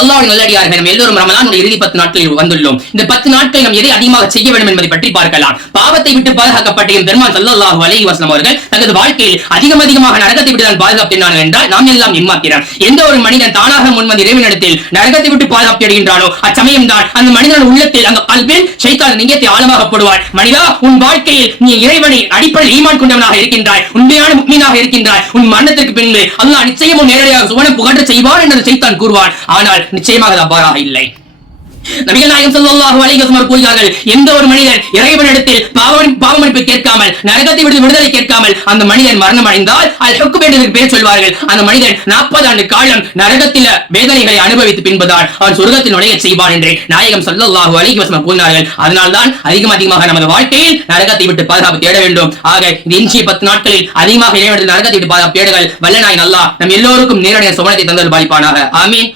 அல்லாஹ்வின் நல்லடியார்கள் நம்ம எல்லோரும் ரமலானுடைய இறுதி பத்து நாட்களில் வந்துள்ளோம். இந்த பத்து நாட்கள் நாம் எதை அதிகமாக செய்ய வேண்டும் என்பதை பற்றி பார்க்கலாம். பாவத்தை விட்டு பாதுகாக்கப்பட்ட என் பெருமான் சல்லாஹு அலைஹி வஸல்லம் அவர்கள் தனது வாழ்க்கையில் அதிகம் அதிகமாக நரகத்தை விட்டு தான் பாதுகாப்பினார்கள் என்றால் நாம் எல்லாம் எம்மாக்கிறார் எந்த ஒரு மனிதன் தானாக முன்வந்து இறைவனிடத்தில் நரகத்தை விட்டு பாதுகாப்பு அடைகின்றானோ அச்சமயம் தான் அந்த மனிதன் உள்ளத்தில் அந்த கல்பில் சைத்தான் நிங்கத்தை ஆழமாக போடுவார் மனிதா உன் வாழ்க்கையில் நீ இறைவனை அடிப்படையில் ஈமான் கொண்டவனாக இருக்கின்றாய். உண்மையான முக்மீனாக இருக்கின்றாய். உன் மரணத்திற்கு பின்பு அல்லாஹ் நிச்சயமும் நேரடியாக சுவனம் புகழ செய்வான் என்று சைத்தான் கூறுவான். ஆனால் நிச்சயமாக அது அவ்வாறாக இல்லை. நபிகள் நாயகம் ஸல்லல்லாஹு அலைஹி கூறுகிறார்கள் எந்த ஒரு மனிதர் இறைவனிடத்தில் பாவம் பாவமன்னிப்பு கேட்காமல் நரகத்தை விட்டு விடுதலை கேட்காமல் அந்த மனிதன் மரணம் அடைந்தால் அது ஹுக்கும் என்று பேர் சொல்வார்கள். அந்த மனிதன் 40 ஆண்டு காலம் நரகத்தில வேதனைகளை அனுபவித்து பின்புதான் அவன் சொர்க்கத்தில் நுழைய செய்வான் என்று நாயகம் ஸல்லல்லாஹு அலைஹி கூறினார்கள். அதனால்தான் அதிகம் அதிகமாக நமது வாழ்க்கையில் நரகத்தை விட்டு பாதுகாப்பு தேட வேண்டும். ஆக இந்த எஞ்சிய பத்து நாட்களில் அதிகமாக இறைவனிடத்தில் நரகத்தை விட்டு பாதுகாப்பு தேடுகள் வல்லநாய் நல்லா நம் எல்லோருக்கும் நேரடியாக சுவனத்தை தந்தல் பாலிப்பானாக. ஆமீன்.